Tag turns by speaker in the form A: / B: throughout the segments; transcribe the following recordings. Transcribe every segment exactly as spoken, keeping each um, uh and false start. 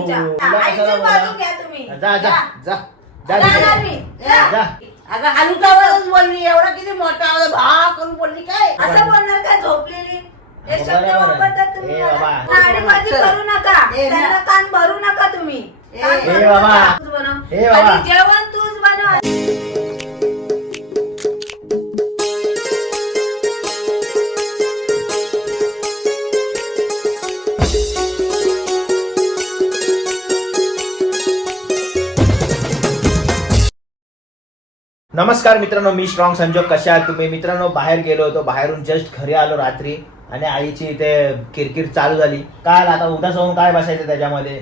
A: तुला कशाला बोला? जा जा जा जा जा.
B: अगं हलूचावरच बोलली, एवढा किती मोठा आवाज भा करून बोलली काय?
C: असं बोलणार काय झोपलेली? हे शब्द
A: बरोबर आहे.
C: वापरतात तुम्ही
A: ए
C: मला.
A: बाबा.
C: नाडीबाजी करू नका,
B: ए ना.
C: त्यांना कान भरू नका तुम्ही.
B: ए
C: कान भरू
A: बाबा.
C: नका, तूच बनव.
A: ए बाबा.
C: आणि जेवण तूच बनव.
A: नमस्कार मित्रांनो, मी स्ट्रॉंग संजोग. कशा आहात तुम्ही मित्रांनो? बाहेर गेलो होतो, बाहेरून जस्ट घरी आलो रात्री आणि आईची इथे किरकिर चालू झाली. काल आता उदास होऊन काय बसायचं त्याच्यामध्ये.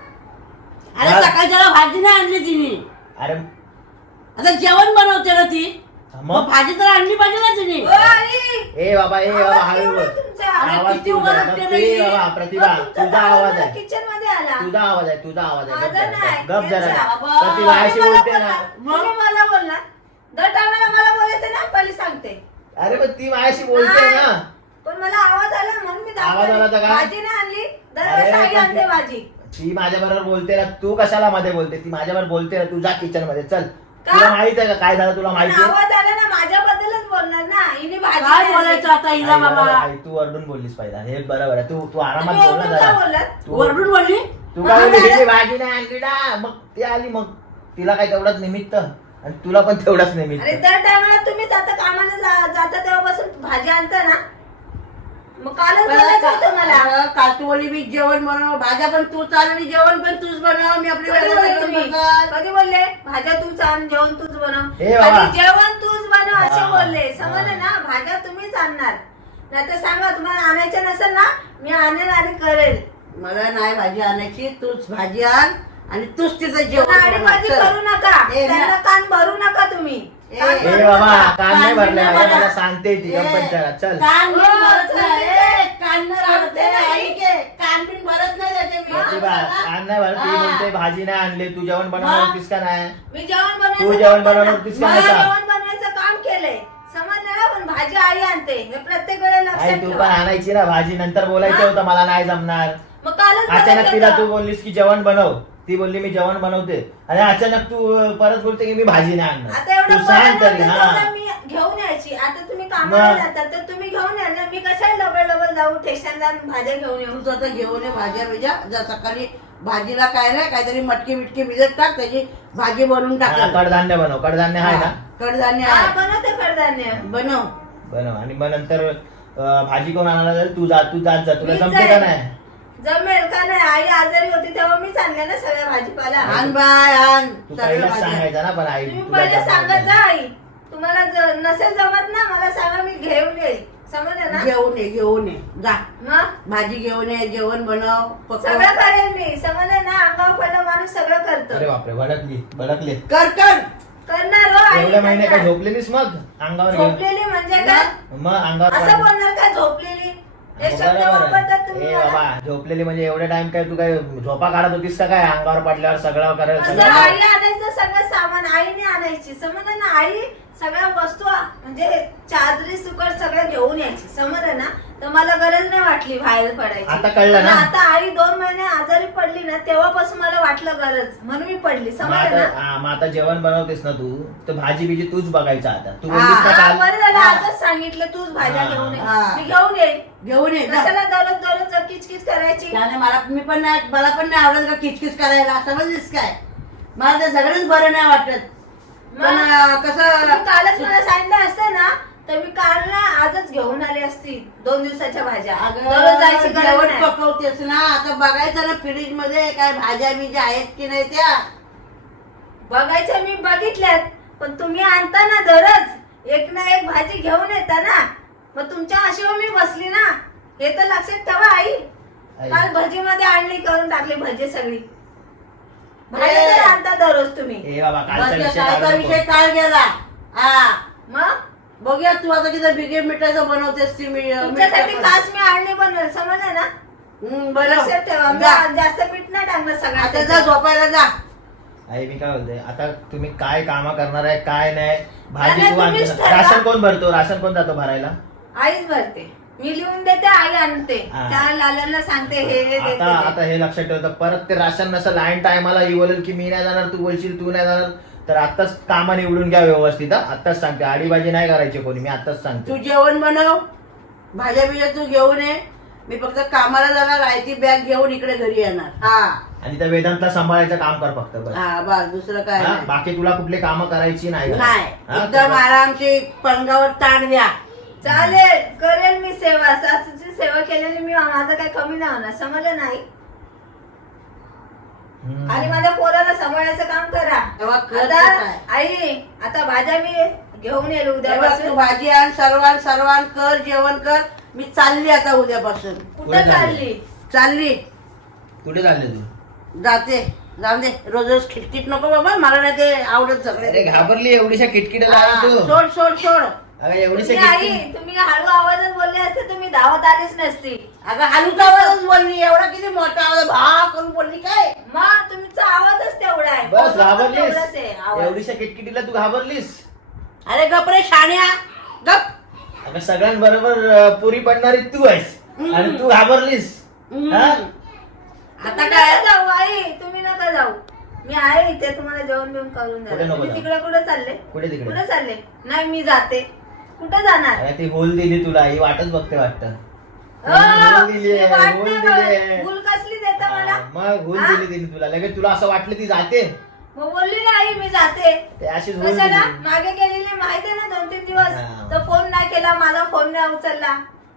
B: अरे
A: हा.
B: सकाळी त्याला भाजी नाही आणली तिने,
A: अरे
B: आता जेवण बनवते ना ती,
A: मग
B: मग भाजी तर आणली पाहिजे ना तिने.
C: ओ आई,
A: ए बाबा ए बाबा
C: आवाज
A: हळू
C: केवढा
A: बोल.
C: तुमचा?
B: अरे
A: आवाज
B: किती
A: तुझा.
B: ओरडते
A: मग
B: बाई.
A: ए बाबा प्रतिभा,
C: मग तुमचा
A: तुझा
C: आवाज
A: आवाज
C: मला
A: आहे,
C: किचन मध्ये आला.
A: तुझा आवाज आहे, तुझा आवाज आहे. गप
C: माझा नाही,
A: जरा, गप जरा.
C: त्यांचा.
A: प्रतिभा अशी
C: तुम्ही मला
A: बोलते ना.
C: बोलला, तुम्ही मला बोलला. दर टायमाला मला बोलायचं ना, पहिली सांगते.
A: अरे पण ती माझ्याशी बोलते
C: नाही.
A: ना.
C: पण मला आवाज आला म्हणून मी
A: आवाज आला तर
C: दाखवली.
A: काय?
C: भाजी नाही आणली, दरवेळेस
A: अरे
C: आई
A: पण
C: आणते भाजी.
A: ती माझ्या बरोबर बोलते ना. तू कशाला मध्ये बोलते? ती माझ्या बरोबर बोलते ना. तू जा किचन मध्ये चल.
C: का?
A: तुला माहित आहे का काय झालं? तुला
C: पण
A: माहिती आहे?
C: आवाज आला ना, माझ्याबद्दलच बोलणार ना. हिने भाजी
B: काय
C: नाही
B: बोलायचं
C: आणली.
B: आता हिला
A: आई,
B: बाबा?
A: बरोबर, आई, तू वरडून बोललीस पहिला. हे बरोबर आहे. तू तू आरामात
C: तुम्ही
A: बोल ना
C: ओरडून का
A: जरा.
C: बोललात?
A: तू
B: वरडून बोलली.
A: तू काय
C: हा,
A: बोलली?
C: दादा.
A: हिची भाजी नाही आणली ना. मग ती आली, मग तिला काय तेवढाच निमित्त आणि तुला पण तेवढाच निमित्त.
C: अरे दर टायमाला तुम्हीच आता कामाला जा- जाता तेव्हापासून भाजी आणता ना, मग कालच बोलायचं होतं मला.
B: अगं, काल तू बोलली मी जेवण बनव, भाज्या पण तू चाल आणि जेवण पण तूच बनव. मी आपली
C: कधी बोलले
B: वेळेला
C: तुम्ही?
B: बघत.
C: कधी बोलले भाज्या तूच आण, जेवण तूच बनव.
A: ए बाबा.
C: आणि जेवण तूच बनव असे
A: हा.
C: बोलले. समजले ना? भाज्या तुम्हीच आणणार. नाही तर सांगा, तुम्हाला आणायच्या नसेल ना, मी आणेल आणि करेल.
B: मला नाही भाजी आणायची, तूच भाजी आण आणि तूच तिचं जेवण
C: नाडी
B: बनव.
C: भाजी
B: चल.
C: करू नका,
B: ए, ना.
C: त्यांना कान भरू नका तुम्ही.
B: ए,
C: कान
B: ए,
C: भरू
A: ए बाबा,
C: नका.
A: कान नाही भरले
B: कान
A: माझ्या.
B: नाही
A: मला
B: भरला.
A: सांगते ती.
B: ए,
A: गप्पच जरा चल.
B: कान बिन
C: हो,
B: भरत नाही.
C: सांगते.
B: ए, कान नाही भरत
C: सांगते
B: आहे.
C: ना.
B: ऐक हे, कान बिन भरत नाही त्याचे मी.
A: प्रतिभा, कान नाही भरत. ती
B: हा.
A: बोलते भाजी नाही आणली. तू जेवण बनवणार होतीस का नाही?
C: मी जेवण बनवायचं
A: तू जेवण
C: काम
A: बनवणार
C: करणार.
A: होतीस का
C: मला
A: नाही?
C: जेवण बनवायचं काम केलंय, समजलं ना? पण भाजी आई आणते हे प्रत्येक वेळेला
A: आई
C: लक्षात
A: तू पण
C: ठेवा.
A: आणायची ना भाजी. नंतर बोलायचं
C: हा?
A: होतं मला नाही जमणार.
C: मग कालच
A: अचानक
C: बोलायचं
A: तिला
C: होतं.
A: तू बोललीस की जेवण बनव. ती बोलली मी जेवण बनवते आणि अचानक तू अं, परत बोलते की मी भाजी नाही
C: आता
A: आणणार.
C: एवढं
A: तू सांग
C: बनवलं
A: तरी.
C: तर
A: हा
C: तेवढं मी घेऊन यायची. आता तुम्ही कामाला
A: मग?
C: जातात तर तुम्ही घेऊन याल ना. मी कशाला डबल डबल जाऊ स्टेशनला भाज्या घेऊन येऊ?
B: तू आता घेऊन ये भाज्या बिज्या. जर सकाळी भाजीला काय नाही, काहीतरी मटकी बिटकी भिजत टाक, त्याची भाजी बनवून
A: हा,
B: टाक.
A: कडधान्य बनव. कडधान्य आहे ना?
B: कडधान्य
C: हा,
B: आहे,
C: बनवते कडधान्य.
B: बनव.
A: बनव. आणि मग नंतर अं, भाजी कोण आणायला जाईल? तू जा. तू जात जा. तुला
C: मी
A: जमते का
C: जाईन.
A: नाही?
C: जमेल का नाही? आई आजारी होती तेव्हा मीच आणल्या ना सगळ्या भाजीपाला.
B: आण बाय आण
A: तू
B: सगळ्या
A: पहिलेच
B: भाज्या.
A: सांगायचं ना. पण आई
C: तुम्ही
A: तुला
C: पहिले
A: जमणार
C: सांगत
A: नाही.
C: जा आई. तुम्हाला ज- नसेल जमत ना, मला सांगा, मी घेऊन येईल. समजलं ना?
B: घेऊन ये घेऊन ये जा.
C: मग
B: भाजी घेऊन ये, जेवण बनव, पकव.
C: सगळं करेल मी. समजलं ना? अंगावर पडलं माणूस सगळं
A: अरे
C: करतो.
A: बापरे, भडकली भडकली.
B: कर कर.
C: करणार हो आई,
A: एवढे महिने काय
C: करणार.
A: झोपलेलीस मग अंगावर घेऊन?
C: झोपलेली म्हणजे काय?
A: मग अंगावर
C: असं
A: पडलं.
C: बोलणार का झोपलेली? हे
A: मग
C: शब्द
A: बरोबर
C: वापरतात
A: आहे.
C: तुम्ही
A: ए
C: मला.
A: बाबा, झोपलेली म्हणजे एवढे टाइम काय तू काय झोपा काढत होतीस का काय? अंगावर पडल्यावर सगळं करायला
C: असं
A: सगळं.
C: आई आणायचं सगळं सामान आईने आणायची. समजलं ना? आई सगळ्या वस्तू म्हणजे चादरी सुकट सगळं घेऊन यायची. समजलं ना? तर मला गरज नाही वाटली बाहेर पडायची.
A: आता कळलं
C: पण
A: ना?
C: आता आई दोन महिने आजारी पडली ना, तेव्हापासून मला वाटलं गरज, म्हणून मी पडली.
A: मग
C: समजलं
A: आता
C: ना?
A: हा, मग आता जेवण बनवतेस ना तू, तर भाजी बिजी तूच बघायचं आता. तू
B: हा,
A: बोललीस ना
C: हा,
A: काल.
C: बरं झालं
B: हा.
C: आजच सांगितलं तूच भाज्या
A: हा.
C: घेऊन ये.
B: हा.
C: मी घेऊन येईल.
B: घेऊन ये जा.
C: कशाला दररोज दररोज किचकिच करायची?
B: त्याने मला मी पण नाही, मला पण नाही आवडत का किचकिच करायला. समजलीस काय? मला ते सगळंच बरं नाही वाटत. पण
C: मग?
B: अं, कसं
C: तुम्ही कालच मला सांगितलं असतं ना, तर मी काल ना आजच घेऊन आले असती दोन दिवसाच्या भाज्या. दररोज जायची
B: अगं
C: गरज
B: जेवण
C: नाही.
B: पकवतेस ना, आता बघायचं ना फ्रीज मध्ये काय भाज्या बिज्या आहेत की नाही त्या.
C: बघायच्या मी बघितल्यात, पण तुम्ही आणता ना दररोज एक ना एक भाजी घेऊन येता ना, मग तुमच्या आशेवर मी बसली ना. हे तर लक्षात ठेवा आई.
A: आई.
C: काल भजी मध्ये आणली, करून टाकली भजी सगळी. भाजी तर आणता दररोज तुम्ही.
A: ए बाबा, कालचा
B: बस
A: विषय
B: कालचा
A: काढू
B: विषय
A: नको.
B: काय गेला. हा
C: मग
B: बघूया तू आता किती बिगे मिठाचं बनवतेस ती मी
C: तुमच्यासाठी खास मी आणली बनवेल. समजलं ना? लक्षात ठेवा. मी
B: जा.
C: जास्त पीठ नाही टाकलं
B: आता जा
C: सगळं.
B: झोपायला जा.
A: आई मी काय बोलते, आता तुम्ही काय कामं करणार आहे काय नाही? भाजी
C: नाही,
A: तू
C: तुम्हीच
A: आणते ना.
C: ठरवा.
A: राशन कोण भरतो? राशन कोण जातो भरायला?
C: आईच भरते. मी लिहून देते, आई आणते,
A: हा.
C: त्या लालांना सांगते हे हे देते
A: आता
C: ते.
A: आता हे लक्षात ठेवतं, परत ते राशन नसेल लाईन टायमाला ही बोलेल की मी नाही जाणार, तू बोलशील तू नाही जाणार, तर आताच कामं निवडून घ्या व्यवस्थित. हा. आताच सांगते, आडीबाजी नाही करायची कोणी, मी आताच सांगते.
B: तू जेवण बनव, भाज्या बिज्या तू घेऊन ये, मी फक्त कामाला जाणार आहे, ती बॅग घेऊन इकडे घरी येणार. हा
A: आणि त्या वेदांतला सांभाळायचं काम कर फक्त बस.
B: हा बस, दुसरं काय
A: हा,
B: नाही.
A: बाकी तुला कुठली कामं करायची नाही.
B: नाही,
A: हा,
B: एकदम आरामशी पलंगावर ताट द्या.
C: चालेल, करेल मी सेवा. सासूची सेवा केलेली मी, माझं काही कमी नाही होणार, समजलं नाही.
A: हम्म.
C: आणि माझ्या पोराला सांभाळायचं काम करा.
B: तेव्हा कर
C: आता
B: ते काय.
C: आई, आता भाज्या मी घेऊन येईल
B: तेव्हा तू
C: उद्यापासून.
B: भाजी आण, सर्वान सर्वान कर, जेवण कर. मी चालली आता उद्यापासून.
C: कुठं चालली?
B: चालली
A: कुठे चालले तू?
B: जाते, जाऊन दे. रोज रोज खिटखिट नको बाबा, मला नाही ते आवडत
A: अरे
B: सगळे.
A: घाबरली एवढीशा किटकिट
B: हा,
A: तू.
B: सोड सोड सोड.
A: अरे एवढीशा
C: तुम्ही आई,
A: किटकिट.
C: तुम्ही हळू आवाजात बोलले असते तुम्ही धावत आलीच नसती.
B: अगं हलूचा आवाजच बोलली, एवढा किती मोठा आवाज भा करून बोलली काय.
C: मग तुमचा आवाजच तेवढा आहे.
A: बस
C: बोलणं पण तेवढंच
A: घाबरलीस,
C: आहे, आवाज.
A: एवढीशा किटकिटीला तू घाबरलीस.
B: अरे गप रे शाण्या, गप.
A: अगं सगळ्यांबरोबर अं, पुरी पडणारी तू आहेस आणि तू घाबरलीस.
B: हम्म.
A: हा?
C: आता
B: आता
C: काय
B: काय
C: जाऊ आई, तुम्ही नका जाऊ. मी आहे इथे, तुम्हाला जेवण बिवण करून
A: कुठे
C: द्या.
A: नको
C: तुम्ही
A: जाऊ?
C: तिकडे कुठे चालले?
A: कुठे तिकडे?
C: कुठे चालले? नाही मी जाते. कुठे जाणार?
A: अरे ती होल दिली तुला, ही वाटच बघते वाटतं.
C: अ,
A: होल दिली
C: मी वाट
A: होल
C: नाही
A: दिली
C: बघत. भूल कसली देता मला?
A: मग होल
C: हा?
A: दिली तिने तुला, लगेच तुला असं वाटलं ती जाते.
C: मग बोलली ना आई मी जाते.
A: ते अशीच होल
C: कशाला?
A: दिली.
C: मागे गेलेली माहिती आहे ना, दोन तीन दिवस
A: हा.
C: तर फोन नाही केला, माझा फोन नाही उचलला.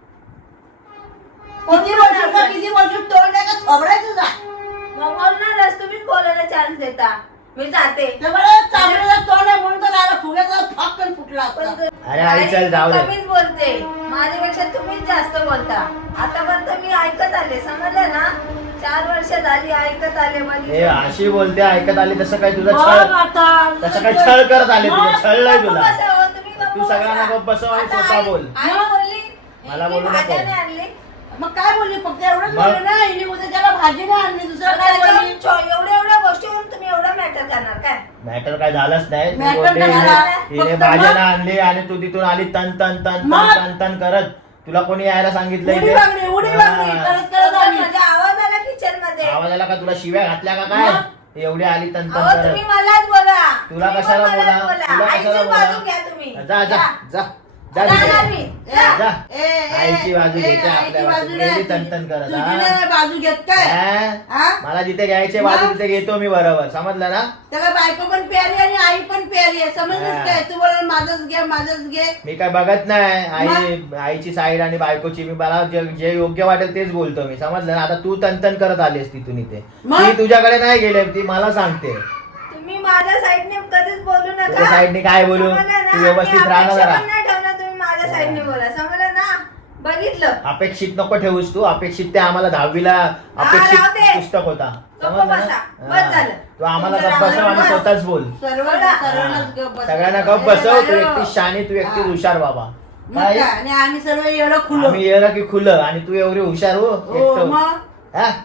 C: फोन
B: किती
C: पण
B: वर्ष
C: नाही
B: का
C: उचलला.
B: किती वर्ष तोंड आहे का थोबडायचं जा.
C: मग बोलणारच, तुम्हीच बोलायला चान्स देता. मी जाते.
B: तेव्हा चांगलं तोंड आहे म्हणून तर आला फुग्याचा फक्कन फुटला
C: पण
B: असता.
C: तु-
A: अरे आई, चल, जाऊ दे.
C: कमीच बोलते, माझ्यापेक्षा तुम्हीच जास्त बोलता. आतापर्यंत मी ऐकत आले, समजलं ना? चार वर्ष झाली ऐकत आले. माझी
A: हे अशी बोलते, ऐकत आली तसं काय तुझं
B: बघ
A: छळ,
B: आता.
A: तसं काय छळ करत आले तुझं, छळ नाही
C: गप्प
A: तुला.
C: बसा हो, तुम्ही गप्प
A: तू सगळ्यांना
C: बसा.
A: गप्प बसव आणि
C: आता
A: स्वतः
C: आई-
A: बोल.
C: आई बोलली,
A: मला
C: मी
A: बोलू नको.
C: भाज्या नाही आणली.
B: मग काय बोलली, फक्त एवढंच
A: मग?
B: बोलले ना, हिने उद्या त्याला भाजी नाही आणली, दुसरं काय
C: त्याच्यावर
B: बोलली.
C: छो- एवढ्या एवढ्या गोष्टीवरून तुम्ही एवढं मॅटर करणार काय?
A: मॅटर काय झालंच नाही. ती
B: Matter
A: बोलते,
B: काय
A: हिने-
B: झालं?
A: हिने
B: फक्त
A: भाज्या
B: मग?
A: ना आणली आणि तू तिथून आली तन तन तन तन
B: मग?
A: तन तन करत. तुला कोणी यायला सांगितलं
B: उडी
A: इथे?
B: वागडी, उडी वागडी
A: हा.
B: करत करत आली.
C: म्हणजे आवाज आला किचन मध्ये.
A: आवाज आला का? तुला शिव्या घातल्या का काय?
B: मग?
A: एवढी आली तन तन
C: अहो
A: करत.
C: तुम्ही मलाच बोला.
A: तुला
C: तुम्ही
A: कशाला
C: पण मलाच
A: बोला? तुला
C: आईची
A: कशाला
C: बाजू
A: बोला?
C: घ्या तुम्ही.
A: जा जा जा जा
C: जाणार
A: तिथे.
C: मी.
B: ए,
C: जा.
A: जा.
B: ए, ए,
A: आईची बाजू
B: ए,
A: घेते
B: आईची
A: आपल्या
B: बाजू
A: बाजू.
B: नाही.
A: गेली तनतन करत,
B: तुझी
A: हा?
B: नाही बाजू घेत काय.
A: हा?
B: हा?
A: मला जिथे घ्यायचे
B: मग?
A: बाजू तिथे घेतो मी, बरोबर समजलं ना?
B: त्याला बायको पण प्यारी आणि आई पण प्यारी आहे, समजलीस
A: हा.
B: काय. तू बोल माझंच घे माझंच घे.
A: मी काय बघत नाही आई, आईची साईड आणि बायकोची. मी मला जे जे योग्य वाटेल तेच बोलतो मी, समजलं ना? आता तू तनतन करत आलीस तिथून इथे.
B: मग?
A: ती तुझ्याकडे नाही गेले, ती मला सांगते.
C: तुम्ही माझ्या साईडने कधीच बोलू नका.
A: तुझ्या साईडने काय बोलू?
C: समजलं ना?
A: तू व्यवस्थित
C: मी
A: राहा ना
C: अपेक्षा
A: जरा.
C: पण नाही ठेवणार, तुम्ही माझ्या साईडने बोला. समजलं ना? बघितलं.
A: अपेक्षित नको ठेवूस तू. अपेक्षित ते आम्हाला दहावीला अपेक्षित
C: राहू दे.
A: पुस्तक होता,
C: गप्प
A: समजलं ना?
C: बसा. बस
A: हा.
C: झालं.
A: तू आम्हाला
C: तुमचं
A: गप्प बसव
C: राहू
A: आणि
C: दे.
A: स्वतःच बोल.
B: सर्व
C: बोला.
B: सर्वांनाच गप्प बस.
A: सगळ्यांना गप्प बसव. तू एकटी शानी, तू एकटी
B: हा.
A: हुशार बाबा.
B: मग
A: काय?
B: काय? आणि आम्ही सर्व एवढं खुलं.
A: आम्ही येलं की खुलं आणि तू एवढी हुशार हो
B: हो
A: एकटं.
B: मग
A: हा?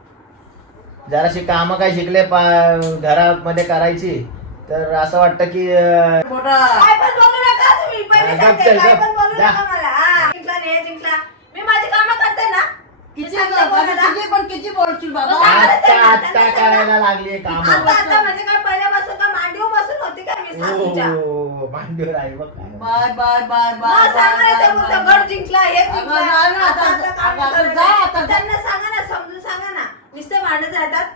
A: जराशी काम काय शिकले पा- घरामध्ये करायची तर असं वाटतं की अं,
B: मोठा
C: काय पण बोलू नका तुम्ही. पहिले
A: हा, गप
C: सांगते,
A: चल,
C: काय
A: गप.
C: पण बोलू
A: जा.
C: नका मला. हा, जिंकला नाही हे जिंकला. मी माझी कामं करते ना. मी
B: किती
C: सांगते
B: गप्प,
C: कोणाला?
B: किती पण किती बोलशील बाबा.
C: मग सांग.
A: आता
C: त्यांना-
A: आता
C: त्यांना
A: करायला लागली काम.
C: आता आता म्हणजे काय पहिल्यापासून का मांडीवर बसून होती का मी सासूच्या?
A: हो मांडीवर आहे बघ काय.
B: बाय बाय बाय
C: मग
B: बाय
C: सांगा ना, ते
B: बाय,
C: बोलतं
B: बाय.
C: गड जिंकला हे जिंकला.
B: अगं, जा ना,
C: आता
B: आता-
C: आता काम
B: आता-
C: करायला.
B: जा, आता-
C: त्यांना सांगा ना, समजून सांगा ना. नुसते भांडत राहतात.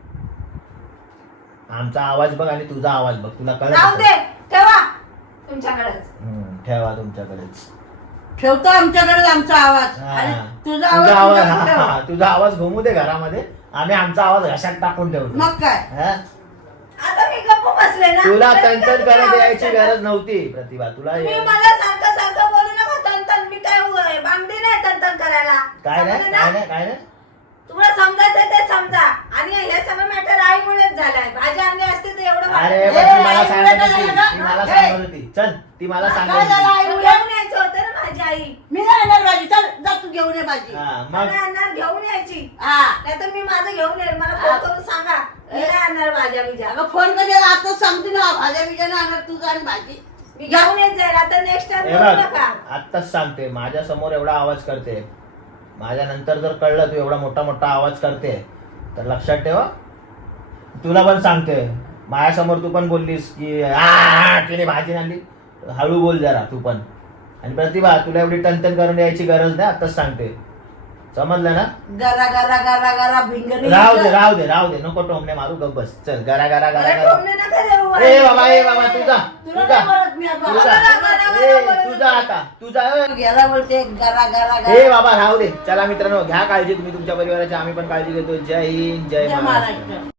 A: आमचा आवाज बघ आणि तुझा आवाज बघ, तुला कळत
C: राहू
A: असेल.
C: दे, ठेवा तुमच्याकडेच.
A: हम्म, ठेवा तुमच्याकडेच.
B: ठेवतो आमच्याकडे आमचा आवाज
A: हा.
B: आणि तुझा
A: तुझा
B: आवाज
A: आवाज
B: तुझ्याकडे ठेव.
A: हा, तुझा आवाज घुमू दे घरामध्ये. आम्ही आमचा आवाज घशात टाकून ठेवतो.
B: मग काय.
A: हा?
C: आता मी गप्प बसले ना.
A: तुला
C: तरी
A: तंतन
C: तुम्ही
A: करत
C: आवाज
A: यायची
C: करता.
A: गरज नव्हती प्रतिभा. तुला
C: तुम्ही मला सारखं सारखं बोलू नका तंतन. मी काय उ- बांगडी नाही तंतन करायला.
A: काय नाही
C: समजलं ना?
A: काय नाही काय नाही.
C: तुम्हाला समजायचं ते समजा. आणि हे सगळं मॅटर आईमुळेच झालाय. भाजी आणली असते तर एवढं
A: अरे
C: वाटलं.
A: पण ती
B: ए,
A: मला
B: आई
A: सांगत
B: मुळे
A: होती,
B: काय
A: ती मला
B: झालं?
A: सांगत होती. चल ती मला सांगत
B: काय झालं
A: होती.
B: आई
C: मग
B: मुळे?
C: घेऊन यायचं होतं ना माझी आई.
B: मी नाही आणणार भाजी. चल जा तू घेऊन ये भाजी.
A: हा,
C: मला
A: मग
C: आणणार घेऊन यायची.
B: हा
C: नाहीतर मी माझं घेऊन येईल. मला
B: हा.
C: फोन करून सांगा. मी नाही आणणार भाज्या बिज्या.
B: अगं फोन कधी आता सांगते ना भाज्या बिज्या नाही आणणार तू जा आणि भाजी.
C: मी घेऊन येत जाईल आता नेक्स्ट टाइम
A: हे
C: करू
A: बघ
C: नका.
A: आत्ताच सांगते, माझ्या समोर एवढा आवाज करते, माझ्या नंतर जर कळलं तू एवढा मोठा मोठा आवाज करते तर लक्षात ठेवा. तुला पण सांगते, माझ्यासमोर तू पण बोललीस की आ तिने भाजी आणली, हळू बोल जरा तू पण. आणि प्रतिभा तुला एवढी टनटन करून यायची गरज नाही, आत्ताच सांगते, समजलं ना.
B: गरा गरा गरा गरा भिंगरी
A: राहू दे राहू दे राहू दे, नको टोमणे मारू, गप बस. चल गरा गरा गरा
C: मला
A: गरा.
C: टोमणे नका देऊ.
A: ए बाबा ए बाबा तुझा
B: तुला
A: तुझा
B: नाही बोलत मी आता.
A: तुझा
C: बरं, बरं, बरं,
A: ए,
C: बरं.
A: तुझा आता तुझा ए.
B: गेला बोलते गरा गरा
A: ए
B: गरा.
A: बाबा राहू दे. चला मित्रांनो, घ्या काळजी तुम्ही तुमच्या परिवाराची, आम्ही पण काळजी घेतो. जय हिंद, जय
B: जय
A: महाराष्ट्र.
B: महाराष्ट्र.